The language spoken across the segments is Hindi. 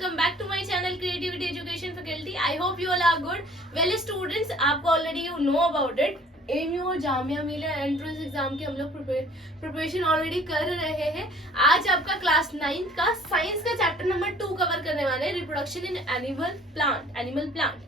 welcome back to my channel Creativity Education Faculty. I hope you all are good. Well students, आपको already you know about it. AMU और जामिया मिलिया एंट्रेंस एग्जाम की हम लोग प्रिपरेशन ऑलरेडी कर रहे हैं. आज आपका क्लास 9 का साइंस का चैप्टर नंबर 2 कवर करने वाले हैं. Reproduction in animal plant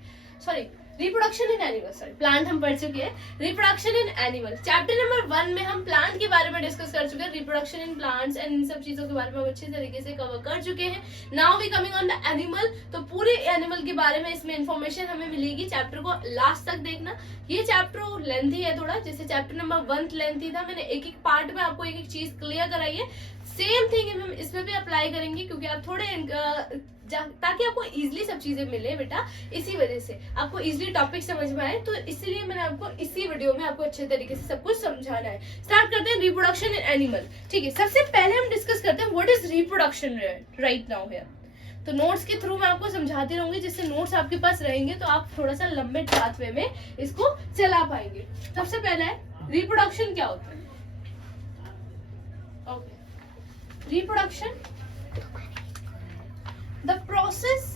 sorry reproduction in animal sorry plant हम पढ़ चुके हैं. Reproduction in animal chapter number 1 में हम प्लांट के बारे में डिस्कस कर चुके हैं. Reproduction in plants and in सब चीजों के बारे में हम अच्छे तरीके से कवर कर चुके हैं. Now we coming on the animal. तो पूरे एनिमल के बारे में इसमें इंफॉर्मेशन हमें मिलेगी. चैप्टर को लास्ट तक देखना. ये चैप्टर लेंथी है थोड़ा, जैसे चैप्टर नंबर 1 लेंथी था. मैंने एक एक पार्ट में आपको एक एक चीज क्लियर कराई है. सेम थिंग हम इसमें भी अप्लाई करेंगे क्योंकि आप थोड़े ताकि आपको इजीली सब चीजें मिले बेटा. इसी वजह से आपको इजीली टॉपिक समझ में आए, तो इसलिए मैंने आपको इसी वीडियो में आपको अच्छे तरीके से सब कुछ समझाना है. स्टार्ट करते हैं रिप्रोडक्शन इन एनिमल. ठीक है, सबसे पहले हम डिस्कस करते हैं what is reproduction right now here. तो नोट्स के थ्रू मैं आपको समझाती रहूंगी, जिससे नोट्स आपके पास रहेंगे तो आप थोड़ा सा लंबे पाथवे में इसको चला पाएंगे. सबसे पहला है रिप्रोडक्शन क्या होता है. Okay, reproduction the process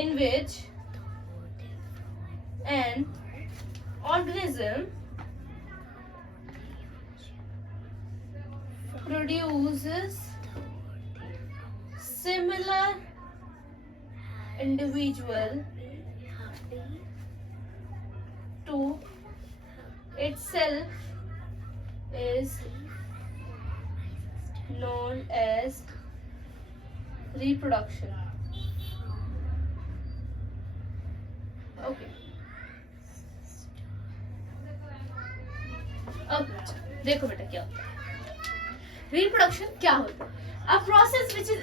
in which an organism produces similar individual to itself is known as reproduction. Okay. अब देखो बेटा क्या होता है. रिप्रोडक्शन क्या होता है. A process which is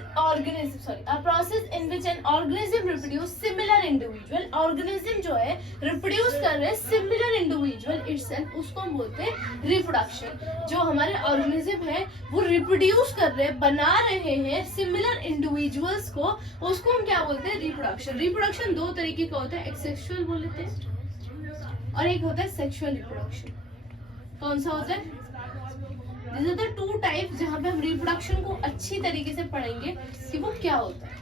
a process in which an organism reproduce similar individual. organism जो है reproduce कर रहे हैं similar individual itself, उसको हम बोलते हैं reproduction. जो हमारे organism है वो reproduce कर रहे हैं, बना रहे हैं similar individuals को, उसको हम क्या बोलते हैं reproduction. reproduction दो तरीके का होता है, एक sexual बोल लेते हैं और एक होता है sexual reproduction. कौन सा होता है. These are the two types जहाँ पे हम रिप्रोडक्शन को अच्छी तरीके से पढ़ेंगे कि वो क्या होता है.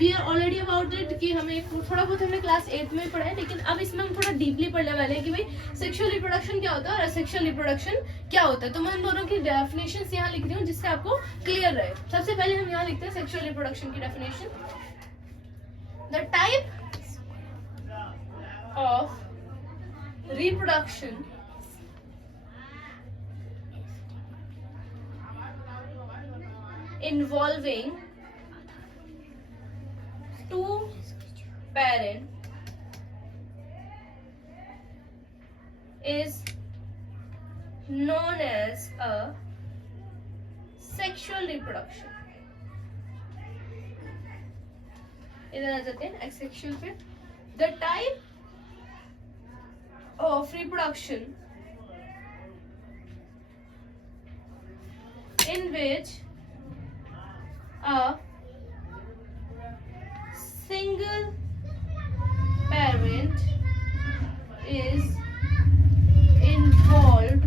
We are already about it कि हमें थोड़ा बहुत हमने क्लास 8 में पढ़ा है, लेकिन अब इसमें हम थोड़ा डीपली पढ़ने वाले हैं कि भाई सेक्सुअल रिप्रोडक्शन क्या होता है और असेक्सुअल रिप्रोडक्शन क्या होता है. तो मैं इन दोनों की डेफिनेशंस यहाँ लिख रही हूँ जिससे आपको क्लियर रहे. सबसे पहले हम यहाँ लिखते हैं सेक्सुअल रिप्रोडक्शन की definition. The type of reproduction involving two parents is known as a sexual reproduction. इधर आ जाते हैं asexual पे. The type of reproduction in which a single parent is involved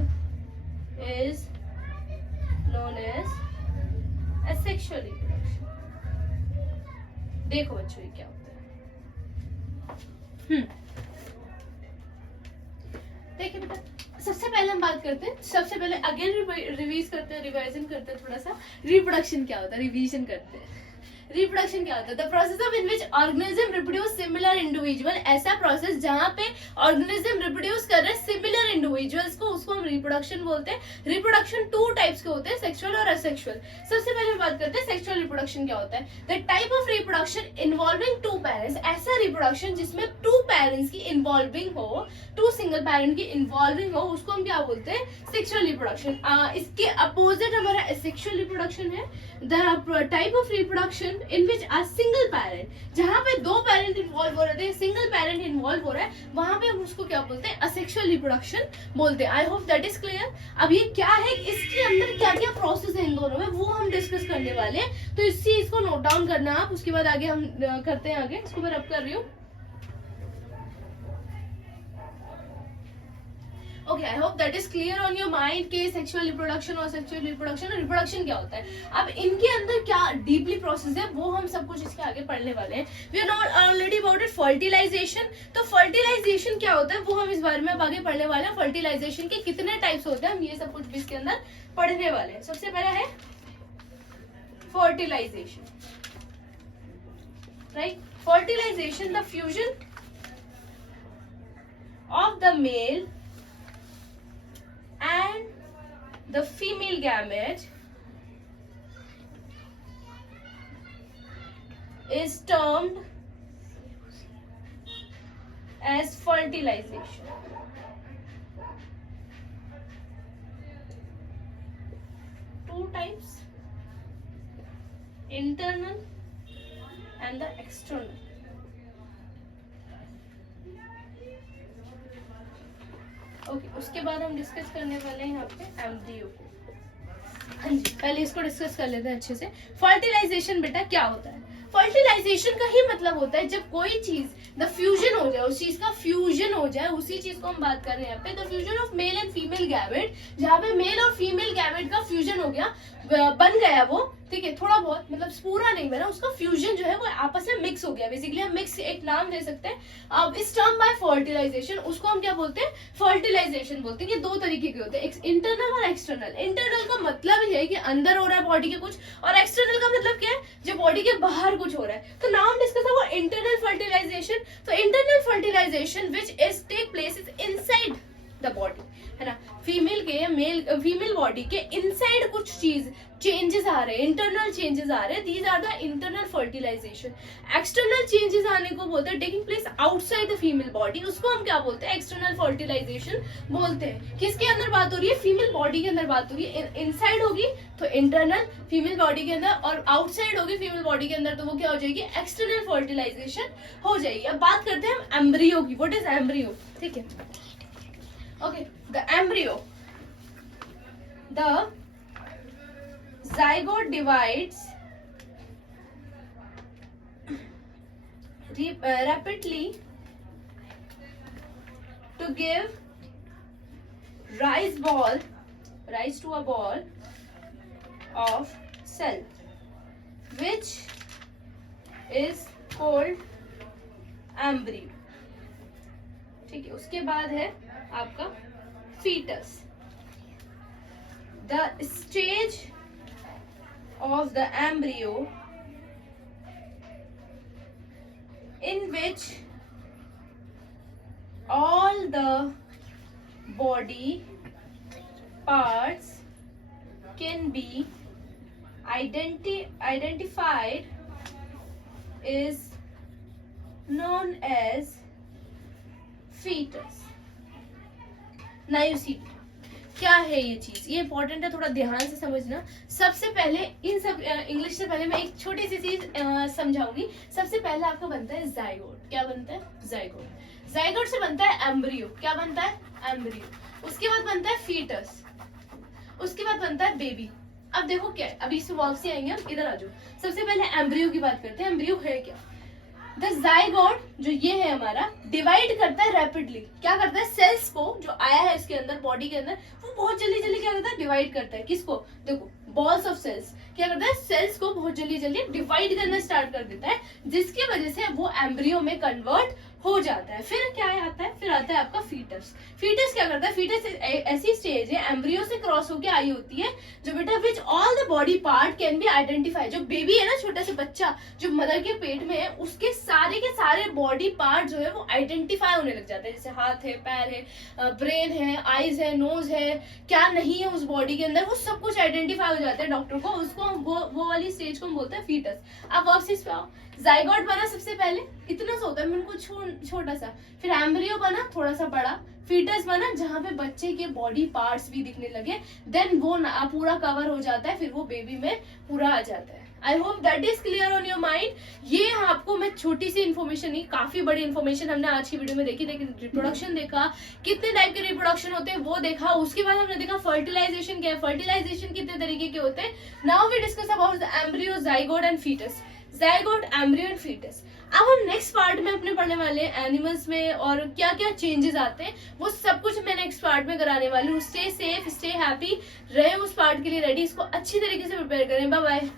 is known as asexual reproduction. देखो बच्चों ये क्या होता है. देखिए बेटा, सबसे पहले हम बात करते हैं, सबसे पहले अगेन रिवीज करते हैं, रिवाइजन करते हैं थोड़ा सा. रिप्रोडक्शन क्या होता है, रिवीजन करते हैं. रिप्रोडक्शन क्या होता है. The process of in which organism reproduce similar individual. ऐसा प्रोसेस जहां पे ऑर्गेनिज्म रिप्रोड्यूस कर रहे हैं सिमिलर इंडिविजुअल्स को, उसको हम रिप्रोडक्शन बोलते हैं. रिप्रोडक्शन टू टाइप्स के होते हैं, सेक्सुअल और असेक्सुअल. सबसे पहले हम बात करते हैं सेक्सुअल रिप्रोडक्शन क्या होता है. The type of reproduction involving two parents. ऐसा रिप्रोडक्शन जिसमें टू पेरेंट्स की इन्वॉल्विंग हो, टू सिंगल पेरेंट की इन्वॉल्विंग हो, उसको हम क्या बोलते हैं, सेक्सुअल रिप्रोडक्शन. इसके अपोजिट हमारा असेक्सुअल रिप्रोडक्शन है. The type of reproduction in which a single parent, जहां पे दो पेरेंट इन्वॉल्व हो रहे थे, सिंगल पेरेंट इन्वॉल्व हो रहा है, वहां पे हम उसको क्या बोलते हैं, असेक्सुअल रिप्रोडक्शन बोलते हैं. I hope that is clear. अब ये क्या है, इसके अंदर क्या क्या प्रोसेस है इन दोनों में, वो हम डिस्कस करने वाले हैं. तो इस चीज को नोट डाउन करना आप, उसके बाद आगे हम करते हैं. आगे इसको मैं रब कर रही हूँ. Okay, I hope that is clear on your mind के सेक्सुअल रिप्रोडक्शन और सेक्सुअल रिप्रोडक्शन और रिप्रोडक्शन क्या होता है। अब इनके अंदर क्या डीपली प्रोसेस है वो हम सब कुछ इसके आगे पढ़ने वाले हैं। We are not already about it fertilization. तो फर्टिलाइजेशन क्या होता है वो हम इस बारे में अब आगे पढ़ने वाले हैं। फर्टिलाइजेशन के कितने टाइप्स होते हैं हम ये सब कुछ भी इसके अंदर पढ़ने वाले हैं। सबसे पहला है fertilization, right. Fertilization the fusion of the male and the female gamete is termed as fertilization. Two types, internal and the external. Okay, उसके बाद हम डिस्कस करने वाले हैं यहाँ पे एम्ब्रियो को। हाँ जी, पहले इसको डिस्कस कर लेते हैं अच्छे से। फर्टिलाइजेशन बेटा क्या होता है? फर्टिलाइजेशन का ही मतलब होता है जब कोई चीज द फ्यूजन हो जाए, उस चीज का फ्यूजन हो जाए, उसी चीज को हम बात कर रहे हैं यहाँ पे the fusion of male and female gamete, जहाँ पे मेल और फीमेल गैमेट का फ्यूजन हो गया, बन गया वो, ठीक है, थोड़ा बहुत, मतलब पूरा नहीं बना, उसका फ्यूजन जो है वो आपस में मिक्स हो गया। बेसिकली हम मिक्स एक नाम दे सकते हैं। अब इस टर्म बाय फर्टिलाइजेशन, उसको हम क्या बोलते हैं? फर्टिलाइजेशन बोलते हैं। ये दो तरीके के होते हैं, इंटरनल और एक्सटर्नल। इंटरनल का मतलब ये है कि अंदर हो रहा है बॉडी के कुछ, और एक्सटर्नल का मतलब क्या है? जो बॉडी के बाहर कुछ हो रहा है। तो नाम डिस्कस है वो इंटरनल फर्टिलाइजेशन। तो internal fertilization which is take place is inside the body, है ना। फीमेल बॉडी के इनसाइड कुछ चीज चेंजेस आ रहे हैं, इंटरनल चेंजेस आ रहे हैं, these are the internal fertilization. External changes आने को बोलते हैं taking place outside the female body, उसको हम क्या बोलते हैं? एक्सटर्नल फर्टिलाइजेशन बोलते हैं। किसके अंदर बात हो रही है? फीमेल बॉडी के अंदर बात हो रही है। इनसाइड होगी तो इंटरनल फीमेल बॉडी के अंदर, और आउटसाइड होगी फीमेल बॉडी के अंदर तो वो क्या हो जाएगी? एक्सटर्नल फर्टिलाइजेशन हो जाएगी। अब बात करते हैं हम एम्ब्रियो की। What is embryo? ठीक है, okay, the embryo, the zygote divides rapidly to give rise to a ball of cell which is called embryo, ठीक है। उसके बाद है आपका fetus, the stage of the embryo in which all the body parts can be identified is known as fetus. Now you see क्या है ये चीज, ये इंपॉर्टेंट है, थोड़ा ध्यान से समझना। सबसे पहले इन सब इंग्लिश से पहले मैं एक छोटी सी चीज समझाऊंगी। सबसे पहले आपका बनता है जाइगोट। क्या बनता है? जाइगोट। जाइगोट से बनता है एम्ब्रियो। क्या बनता है? एम्ब्रियो। उसके बाद बनता है फीटस, उसके बाद बनता है बेबी। अब देखो क्या है, अभी इस वॉक से आएंगे हम, इधर आ जाओ। सबसे पहले एम्ब्रियो की बात करते हैं। एम्ब्रियो है क्या? द जाइगोट जो ये है हमारा, डिवाइड करता है रैपिडली। क्या करता है? सेल्स को जो आया है इसके अंदर, बॉडी के अंदर, वो बहुत जल्दी जल्दी क्या करता है? डिवाइड करता है। किसको? देखो, बॉल्स ऑफ सेल्स क्या करता है? सेल्स को बहुत जल्दी जल्दी डिवाइड करना स्टार्ट कर देता है, जिसकी वजह से वो एम्ब्रियो में कन्वर्ट हो जाता है। फिर क्या आता है? फिर आता है आपका फीटस। फीटस क्या करता है? फीटस ऐसी स्टेज है एम्ब्रियो से क्रॉस होके आई होती है जो बेटा which all the body part can be identify. जो बेबी है ना, छोटा सा बच्चा जो मदर के पेट में है, उसके सारे बॉडी पार्ट जो है वो आइडेंटिफाई होने लग जाते हैं। जैसे हाथ है, पैर है, ब्रेन है, आईज है, नोज है, क्या नहीं है उस बॉडी के अंदर, वो सब कुछ आइडेंटिफाई हो जाता है डॉक्टर को। उसको वो वाली स्टेज को हम बोलते हैं फीटस। अब वापस पे आओ, जाइगोट बना सबसे पहले, इतना सा होता है बिल्कुल छोटा सा। फिर एम्ब्रियो बना, थोड़ा सा बड़ा। फीटस बना जहाँ पे बच्चे के बॉडी पार्ट्स भी दिखने लगे, देन वो पूरा कवर हो जाता है, फिर वो बेबी में पूरा आ जाता है। I hope that is clear on your mind. ये आपको मैं छोटी सी इन्फॉर्मेशन नहीं, काफी बड़ी इन्फॉर्मेशन हमने आज की वीडियो में देखी। रिप्रोडक्शन देखा, कितने टाइप के रिप्रोडक्शन होते हैं वो देखा। उसके बाद हमने देखा फर्टिलाइजेशन क्या है, फर्टिलाइजेशन कितने तरीके के होते हैं। Now we discuss about the embryo, zygote and foetus. Zygote, embryo and foetus. अब हम नेक्स्ट पार्ट में अपने पढ़ने वाले हैं एनिमल्स में और क्या क्या चेंजेस आते हैं, वो सब कुछ मैं नेक्स्ट पार्ट में कराने वाली हूँ। स्टे सेफ, स्टे हैप्पी, रहे उस पार्ट के लिए रेडी, इसको अच्छी तरीके से प्रिपेयर करें। Bye bye.